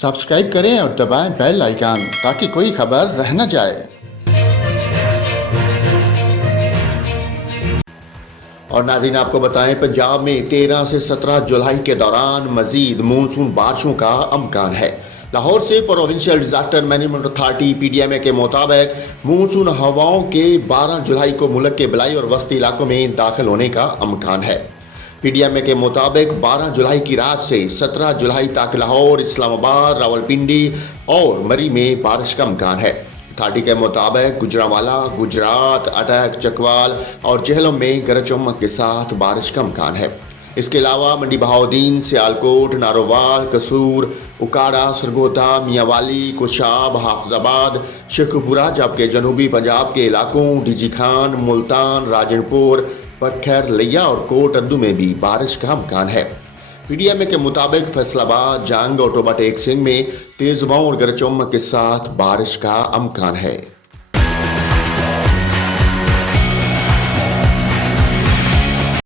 Subscribe करें और दबाएं बेल आइकन ताकि कोई खबर रह न जाए। और नाज़रीन, आपको बताएं, पंजाब में 13 से 17 जुलाई के दौरान मजीद मानसून बारिशों का अमकान है। लाहौर से provincial disaster management authority PDMA के मुताबिक मानसून हवाओं के 12 जुलाई को मुल्क के बलाई और वस्ती इलाकों में दाखिल होने का अमकान है। PDMA के मुताबिक 12 जुलाई की रात से 17 जुलाई तक लाहौर, इस्लामाबाद, रावलपिंडी और मरी में बारिश का अमकान है। अथॉरिटी के मुताबिक गुजरांवाला, गुजरात, अटक, चकवाल और जेहलम में गरज चमक के साथ बारिश का अमकान है। इसके अलावा मंडी बहाउद्दीन, सियालकोट, नारोवाल, कसूर, उकाड़ा, सरगोधा, मियांवाली, कुशाब, हाफिजाबाद, शेखुपुरा, जबकि जनूबी पंजाब के इलाकों डीजी खान, मुल्तान, राजनपुर, पत्थर, लिया और कोट अद्दू में भी बारिश का अमकान है। PDMA के मुताबिक फैसलाबाद, जंग और टोबा टेक सिंह में तेज हवाओं और गरज चमक के साथ बारिश का अमकान है।